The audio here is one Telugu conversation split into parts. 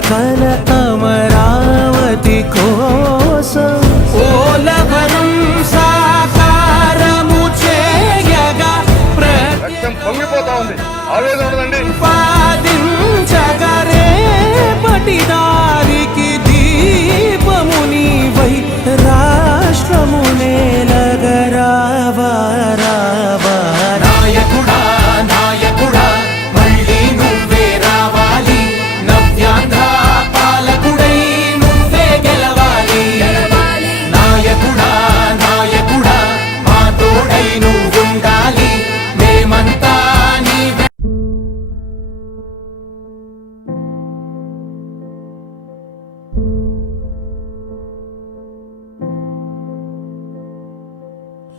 kala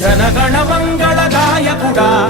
జనగణ మంగళదాయకుడా.